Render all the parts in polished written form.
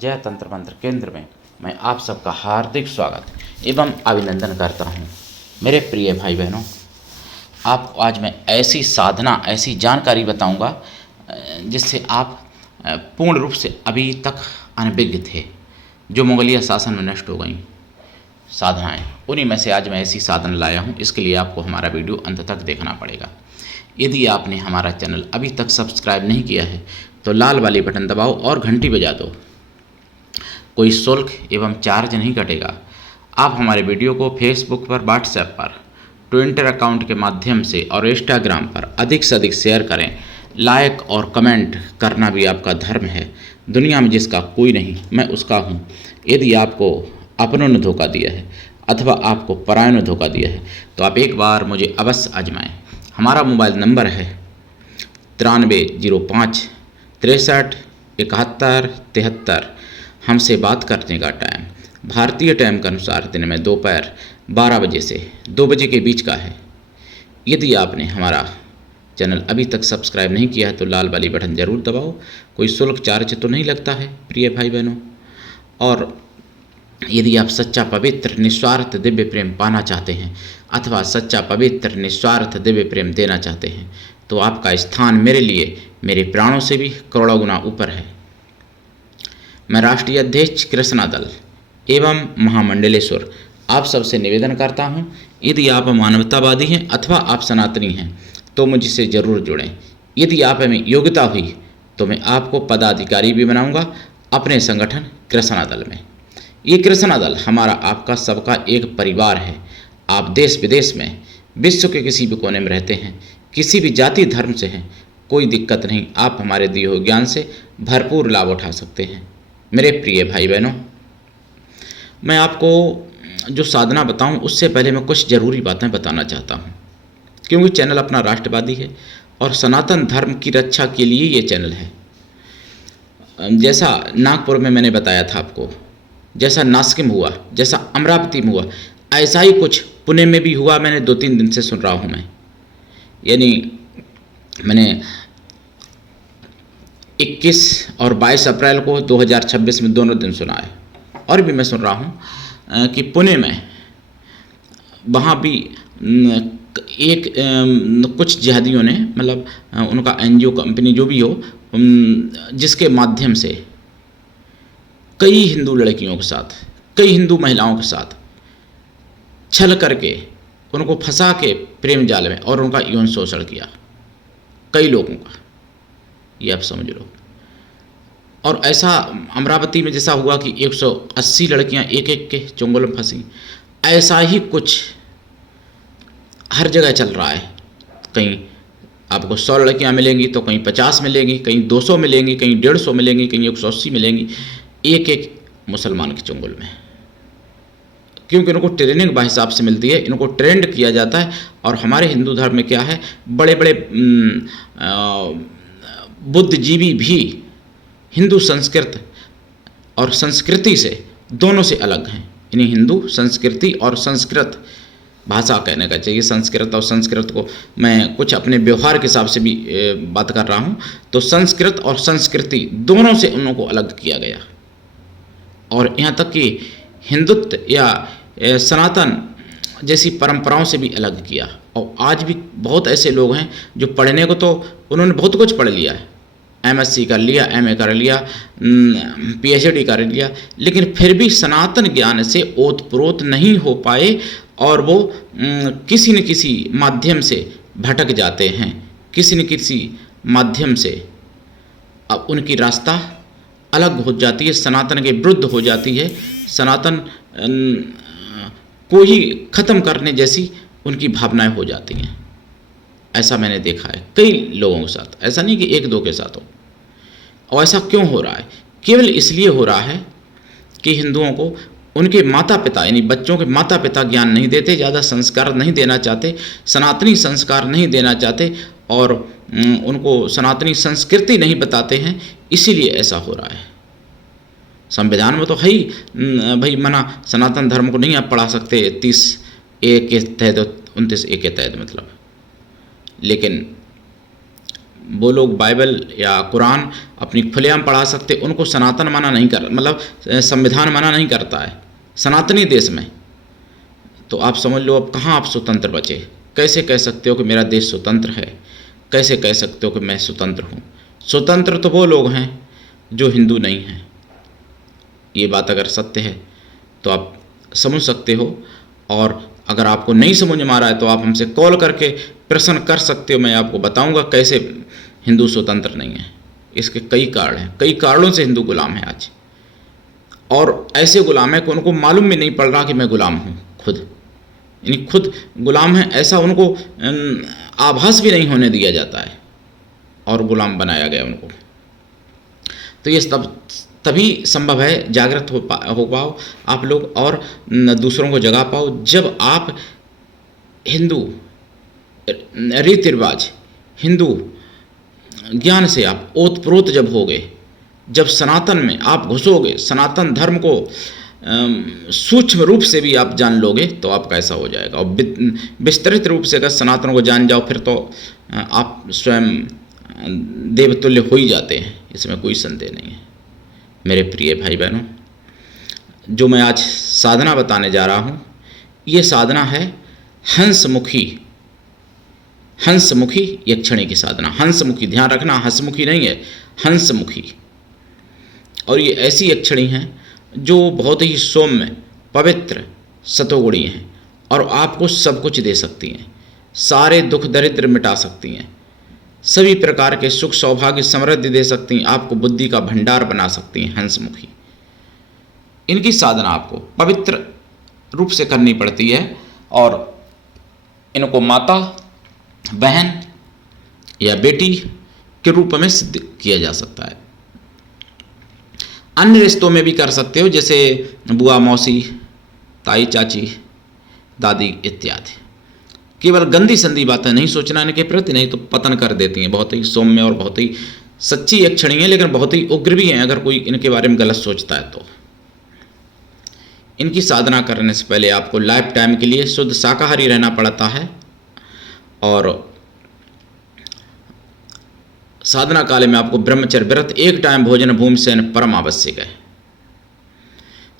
जय तंत्र मंत्र केंद्र में मैं आप सबका हार्दिक स्वागत एवं अभिनंदन करता हूँ। मेरे प्रिय भाई बहनों, आपको आज मैं ऐसी साधना, ऐसी जानकारी बताऊंगा जिससे आप पूर्ण रूप से अभी तक अनभिज्ञ थे, जो मुगलिया शासन में नष्ट हो गई साधनाएं, उन्हीं में से आज मैं ऐसी साधना लाया हूँ। इसके लिए आपको हमारा वीडियो अंत तक देखना पड़ेगा। यदि आपने हमारा चैनल अभी तक सब्सक्राइब नहीं किया है तो लाल वाली बटन दबाओ और घंटी बजा दो। कोई शुल्क एवं चार्ज नहीं कटेगा। आप हमारे वीडियो को फेसबुक पर, व्हाट्सएप पर, ट्विटर अकाउंट के माध्यम से और इंस्टाग्राम पर अधिक से अधिक शेयर करें। लाइक और कमेंट करना भी आपका धर्म है। दुनिया में जिसका कोई नहीं, मैं उसका हूँ। यदि आपको अपनों ने धोखा दिया है अथवा आपको परायों ने धोखा दिया है तो आप एक बार मुझे अवश्य आजमाएं। हमारा मोबाइल नंबर है 9305 63 71 73। हमसे बात करने का टाइम भारतीय टाइम के अनुसार दिन में दोपहर 12 बजे से 2 बजे के बीच का है। यदि आपने हमारा चैनल अभी तक सब्सक्राइब नहीं किया है तो लाल वाली बटन ज़रूर दबाओ। कोई शुल्क चार्ज तो नहीं लगता है प्रिय भाई बहनों। और यदि आप सच्चा पवित्र निस्वार्थ दिव्य प्रेम पाना चाहते हैं अथवा सच्चा पवित्र निस्वार्थ दिव्य प्रेम देना चाहते हैं तो आपका स्थान मेरे लिए मेरे प्राणों से भी करोड़ों गुना ऊपर है। मैं राष्ट्रीय अध्यक्ष कृष्णा दल एवं महामंडलेश्वर आप सबसे निवेदन करता हूं, यदि आप मानवतावादी हैं अथवा आप सनातनी हैं तो मुझसे ज़रूर जुड़ें। यदि आप में योग्यता हुई तो मैं आपको पदाधिकारी भी बनाऊंगा अपने संगठन कृष्णा दल में। ये कृष्णा दल हमारा आपका सबका एक परिवार है। आप देश विदेश में, विश्व के किसी भी कोने में रहते हैं, किसी भी जाति धर्म से हैं, कोई दिक्कत नहीं। आप हमारे दिए हुए ज्ञान से भरपूर लाभ उठा सकते हैं। मेरे प्रिय भाई बहनों, मैं आपको जो साधना बताऊं उससे पहले मैं कुछ ज़रूरी बातें बताना चाहता हूं, क्योंकि चैनल अपना राष्ट्रवादी है और सनातन धर्म की रक्षा के लिए ये चैनल है। जैसा नागपुर में मैंने बताया था आपको, जैसा नासिक में हुआ, जैसा अमरावती में हुआ, ऐसा ही कुछ पुणे में भी हुआ। मैंने 2-3 दिन से सुन रहा हूँ मैं, यानी मैंने 21 और 22 अप्रैल को 2026 में दोनों दिन सुना है। और भी मैं सुन रहा हूँ कि पुणे में वहाँ भी एक कुछ जिहादियों ने, मतलब उनका एनजीओ कंपनी जो भी हो, जिसके माध्यम से कई हिंदू लड़कियों के साथ, कई हिंदू महिलाओं के साथ छल करके उनको फंसा के प्रेम जाल में और उनका यौन शोषण किया कई लोगों का, ये आप समझ लो। और ऐसा अमरावती में जैसा हुआ कि 180 लड़कियां एक एक के चुंगल में फंसी, ऐसा ही कुछ हर जगह चल रहा है। कहीं आपको 100 लड़कियां मिलेंगी तो कहीं 50 मिलेंगी, कहीं 200 मिलेंगी, कहीं 150 मिलेंगी, कहीं 180 मिलेंगी, एक एक मुसलमान के चुंगल में। क्योंकि इनको ट्रेनिंग बाई हिसाब से मिलती है, इनको ट्रेंड किया जाता है। और हमारे हिंदू धर्म में क्या है, बड़े बड़े बुद्धिजीवी भी हिंदू संस्कृत और संस्कृति से, दोनों से अलग हैं। यानी हिंदू संस्कृति और संस्कृत भाषा कहने का चाहिए, संस्कृत और संस्कृत को मैं कुछ अपने व्यवहार के हिसाब से भी बात कर रहा हूँ। तो संस्कृत और संस्कृति दोनों से उन लोगों को अलग किया गया, और यहाँ तक कि हिंदुत्व या सनातन जैसी परंपराओं से भी अलग किया। और आज भी बहुत ऐसे लोग हैं जो पढ़ने को तो उन्होंने बहुत कुछ पढ़ लिया है, एमएससी कर लिया, एमए कर लिया, पीएचडी कर लिया, लेकिन फिर भी सनातन ज्ञान से ओतप्रोत नहीं हो पाए और वो किसी न किसी माध्यम से भटक जाते हैं। किसी न किसी माध्यम से अब उनकी रास्ता अलग हो जाती है, सनातन के विरुद्ध हो जाती है, सनातन को ही खत्म करने जैसी उनकी भावनाएं हो जाती हैं। ऐसा मैंने देखा है कई लोगों के साथ, ऐसा नहीं कि एक दो के साथ हो। और ऐसा क्यों हो रहा है? केवल इसलिए हो रहा है कि हिंदुओं को उनके माता पिता, यानी बच्चों के माता पिता ज्ञान नहीं देते, ज़्यादा संस्कार नहीं देना चाहते, सनातनी संस्कार नहीं देना चाहते और उनको सनातनी संस्कृति नहीं बताते हैं, इसीलिए ऐसा हो रहा है। संविधान में तो है ही भाई मना, सनातन धर्म को नहीं आप पढ़ा सकते 30A के तहत, 29A के तहत मतलब। लेकिन वो लोग बाइबल या कुरान अपनी खुलेआम पढ़ा सकते, उनको सनातन मना नहीं कर, मतलब संविधान मना नहीं करता है सनातनी देश में। तो आप समझ लो अब कहाँ आप स्वतंत्र बचे। कैसे कह सकते हो कि मेरा देश स्वतंत्र है? कैसे कह सकते हो कि मैं स्वतंत्र हूँ? स्वतंत्र तो वो लोग हैं जो हिंदू नहीं हैं। ये बात अगर सत्य है तो आप समझ सकते हो, और अगर आपको नहीं समझ में आ रहा है तो आप हमसे कॉल करके प्रश्न कर सकते हो। मैं आपको बताऊंगा कैसे हिंदू स्वतंत्र नहीं है। इसके कई कारण हैं, कई कारणों से हिंदू गुलाम है आज, और ऐसे गुलाम है कि उनको मालूम भी नहीं पड़ रहा कि मैं गुलाम हूँ खुद, यानी खुद गुलाम है ऐसा उनको आभास भी नहीं होने दिया जाता है और गुलाम बनाया गया उनको। तो ये तभी संभव है, जागृत हो पाओ आप लोग और दूसरों को जगा पाओ, जब आप हिंदू रीति रिवाज, हिंदू ज्ञान से आप ओतप्रोत जब होगे, जब सनातन में आप घुसोगे, सनातन धर्म को सूक्ष्म रूप से भी आप जान लोगे तो आपका ऐसा हो जाएगा। और विस्तृत रूप से अगर सनातन को जान जाओ फिर तो आप स्वयं देवतुल्य हो ही जाते हैं, इसमें कोई संदेह नहीं है। मेरे प्रिय भाई बहनों, जो मैं आज साधना बताने जा रहा हूँ, ये साधना है हंसमुखी, हंसमुखी यक्षिणी की साधना। हंसमुखी, ध्यान रखना, हंसमुखी नहीं है, हंसमुखी। और ये ऐसी यक्षिणी हैं जो बहुत ही सौम्य, पवित्र, सतोगुणी हैं और आपको सब कुछ दे सकती हैं, सारे दुख दरिद्र मिटा सकती हैं, सभी प्रकार के सुख सौभाग्य समृद्धि दे सकती हैं, आपको बुद्धि का भंडार बना सकती हैं। हंसमुखी, इनकी साधना आपको पवित्र रूप से करनी पड़ती है और इनको माता, बहन या बेटी के रूप में सिद्ध किया जा सकता है। अन्य रिश्तों में भी कर सकते हो, जैसे बुआ, मौसी, ताई, चाची, दादी इत्यादि। केवल गंदी संदी बातें नहीं सोचना इनके प्रति, नहीं तो पतन कर देती हैं। बहुत ही सौम्य और बहुत ही सच्ची यक्षिणी है, लेकिन बहुत ही उग्र भी हैं अगर कोई इनके बारे में गलत सोचता है तो। इनकी साधना करने से पहले आपको लाइफ टाइम के लिए शुद्ध शाकाहारी रहना पड़ता है और साधना काल में आपको ब्रह्मचर्य व्रत, एक टाइम भोजन, भूमि शयन परम आवश्यक है।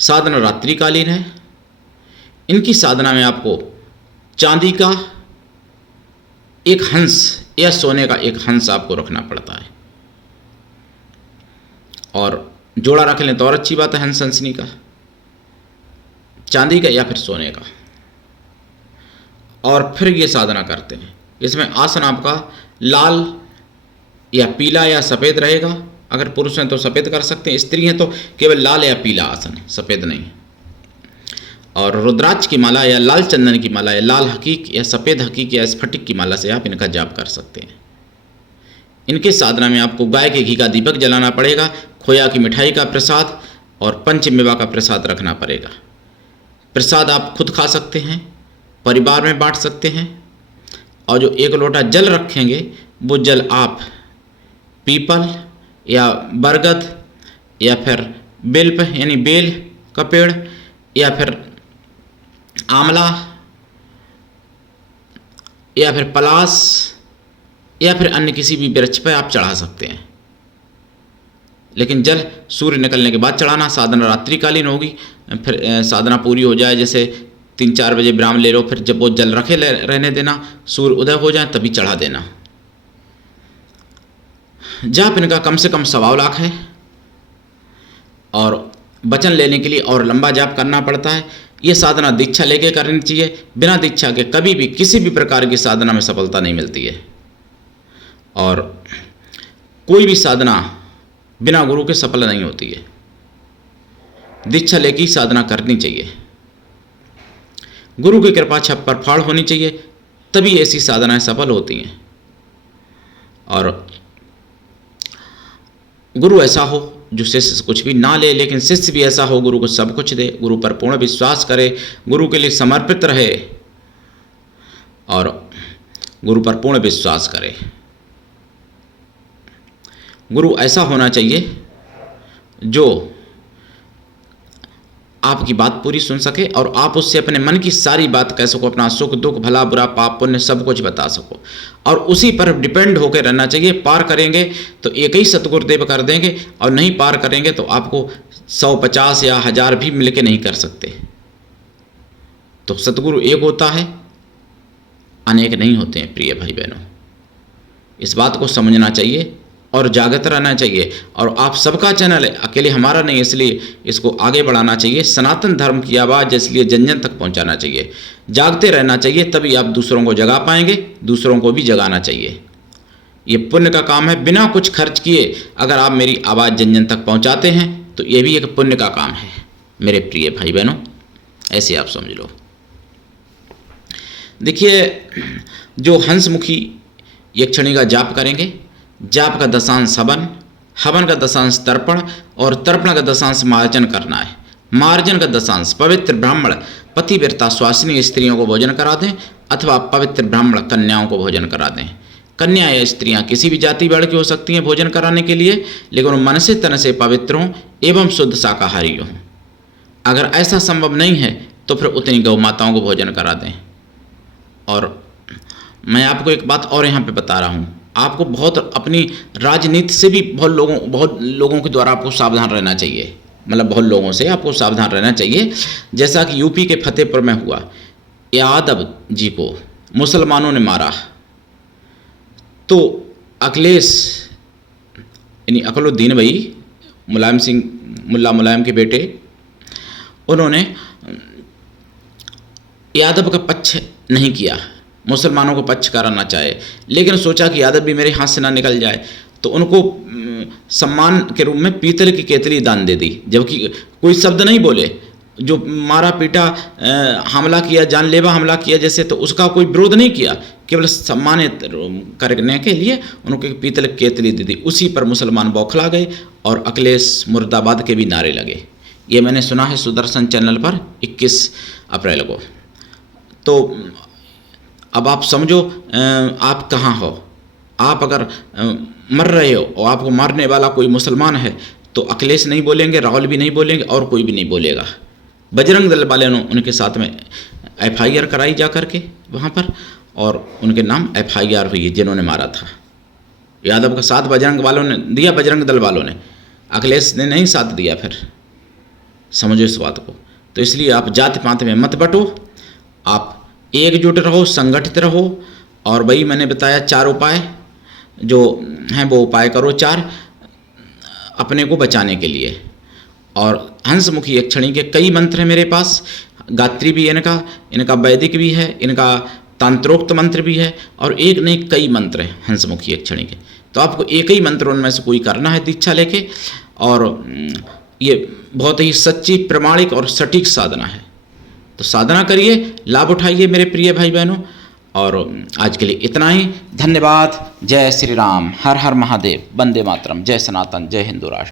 साधना रात्रिकालीन है। इनकी साधना में आपको चांदी का एक हंस या सोने का एक हंस आपको रखना पड़ता है, और जोड़ा रख लें तो और अच्छी बात है, हंस हंसनी का, चांदी का या फिर सोने का। और फिर ये साधना करते हैं। इसमें आसन आपका लाल या पीला या सफ़ेद रहेगा। अगर पुरुष हैं तो सफ़ेद कर सकते हैं, स्त्री हैं तो केवल लाल या पीला आसन, सफ़ेद नहीं। और रुद्राक्ष की माला या लाल चंदन की माला या लाल हकीक या सफ़ेद हकीक या स्फटिक की माला से आप इनका जाप कर सकते हैं। इनके साधना में आपको गाय के घी का दीपक जलाना पड़ेगा, खोया की मिठाई का प्रसाद और पंचमेवा का प्रसाद रखना पड़ेगा। प्रसाद आप खुद खा सकते हैं, परिवार में बांट सकते हैं, और जो एक लोटा जल रखेंगे वो जल आप पीपल या बरगद या फिर बेल यानी बेल का पेड़ या फिर आंवला या फिर पलास या फिर अन्य किसी भी वृक्ष पर आप चढ़ा सकते हैं। लेकिन जल सूर्य निकलने के बाद चढ़ाना। साधना रात्रिकालीन होगी, फिर साधना पूरी हो जाए, जैसे 3-4 बजे विराम ले लो, फिर जब वो जल रखे रहने देना, सूर्य उदय हो जाए तभी चढ़ा देना। जाप इनका कम से कम 1.25 लाख है, और वचन लेने के लिए और लंबा जाप करना पड़ता है। ये साधना दीक्षा लेके करनी चाहिए, बिना दीक्षा के कभी भी किसी भी प्रकार की साधना में सफलता नहीं मिलती है। और कोई भी साधना बिना गुरु के सफल नहीं होती है, दीक्षा लेके ही साधना करनी चाहिए। गुरु की कृपा छप पर फाड़ होनी चाहिए, तभी ऐसी साधनाएं सफल होती हैं। और गुरु ऐसा हो जो शिष्य से कुछ भी ना ले, लेकिन शिष्य भी ऐसा हो गुरु को सब कुछ दे, गुरु पर पूर्ण विश्वास करे, गुरु के लिए समर्पित रहे और गुरु पर पूर्ण विश्वास करे। गुरु ऐसा होना चाहिए जो आपकी बात पूरी सुन सके और आप उससे अपने मन की सारी बात कह सको, अपना सुख दुख भला बुरा पाप पुण्य सब कुछ बता सको, और उसी पर डिपेंड होकर रहना चाहिए। पार करेंगे तो एक ही सतगुरुदेव कर देंगे, और नहीं पार करेंगे तो आपको 150 या 1000 भी मिलके नहीं कर सकते। तो सतगुरु एक होता है, अनेक नहीं होते हैं प्रिय भाई बहनों। इस बात को समझना चाहिए और जागृत रहना चाहिए। और आप सबका चैनल है, अकेले हमारा नहीं, इसलिए इसको आगे बढ़ाना चाहिए। सनातन धर्म की आवाज़ इसलिए जन जन तक पहुंचाना चाहिए। जागते रहना चाहिए, तभी आप दूसरों को जगा पाएंगे, दूसरों को भी जगाना चाहिए। ये पुण्य का काम है। बिना कुछ खर्च किए अगर आप मेरी आवाज़ जन जन तक पहुँचाते हैं तो ये भी एक पुण्य का काम है मेरे प्रिय भाई बहनों, ऐसे आप समझ लो। देखिए, जो हंसमुखी यक्षिणी का जाप करेंगे, जाप का दशांश हवन, हवन का दशांश तर्पण और तर्पण का दशांश मार्जन करना है। मार्जन का दशांश पवित्र ब्राह्मण पतिव्रता स्वासिनी स्त्रियों को भोजन करा दें, अथवा पवित्र ब्राह्मण कन्याओं को भोजन करा दें। कन्या या स्त्रियां किसी भी जाति वर्ग की हो सकती हैं भोजन कराने के लिए, लेकिन वो मन से तन से पवित्र हों एवं शुद्ध शाकाहारी हों। अगर ऐसा संभव नहीं है तो फिर उतनी गौ माताओं को भोजन करा दें। और मैं आपको एक बात और यहाँ पे बता रहा हूँ, आपको बहुत अपनी राजनीति से भी बहुत लोगों के द्वारा आपको सावधान रहना चाहिए। मतलब बहुत लोगों से आपको सावधान रहना चाहिए। जैसा कि यूपी के फतेहपुर में हुआ, यादव जी को मुसलमानों ने मारा, तो अखिलेश यानी अकलुद्दीन भाई मुलायम सिंह, मुल्ला मुलायम के बेटे, उन्होंने यादव का पक्ष नहीं किया, मुसलमानों को पक्ष कराना चाहे, लेकिन सोचा कि यादव भी मेरे हाथ से ना निकल जाए, तो उनको सम्मान के रूप में पीतल की केतली दान दे दी। जबकि कोई शब्द नहीं बोले, जो मारा पीटा हमला किया, जानलेवा हमला किया जैसे, तो उसका कोई विरोध नहीं किया, केवल सम्मानित करने के लिए उनको पीतल की केतली दे दी। उसी पर मुसलमान बौखला गए और अखिलेश मुर्दाबाद के भी नारे लगे। ये मैंने सुना है सुदर्शन चैनल पर 21 अप्रैल को। तो अब आप समझो, आप कहाँ हो। आप अगर मर रहे हो और आपको मारने वाला कोई मुसलमान है तो अखिलेश नहीं बोलेंगे, राहुल भी नहीं बोलेंगे और कोई भी नहीं बोलेगा। बजरंग दल वाले ने उनके साथ में FIR कराई जा करके वहाँ पर, और उनके नाम FIR हुई है जिन्होंने मारा था। यादव का साथ बजरंग वालों ने दिया, बजरंग दल वालों ने, अखिलेश ने नहीं साथ दिया। फिर समझो इस बात को। तो इसलिए आप जाति पात में मत बटो, आप एकजुट रहो, संगठित रहो। और वही मैंने बताया 4 उपाय जो हैं, वो उपाय करो 4 अपने को बचाने के लिए। और हंसमुखी यक्षिणी के कई मंत्र हैं मेरे पास, गात्री भी है इनका वैदिक भी है, इनका तंत्रोक्त मंत्र भी है, और एक नहीं कई मंत्र हैं हंसमुखी यक्षिणी के। तो आपको एक ही मंत्र उनमें से कोई करना है दीक्षा लेके, और ये बहुत ही सच्ची, प्रामाणिक और सटीक साधना है। तो साधना करिए, लाभ उठाइए मेरे प्रिय भाई बहनों। और आज के लिए इतना ही। धन्यवाद। जय श्री राम, हर हर महादेव, वंदे मातरम, जय सनातन, जय हिंदू राष्ट्र।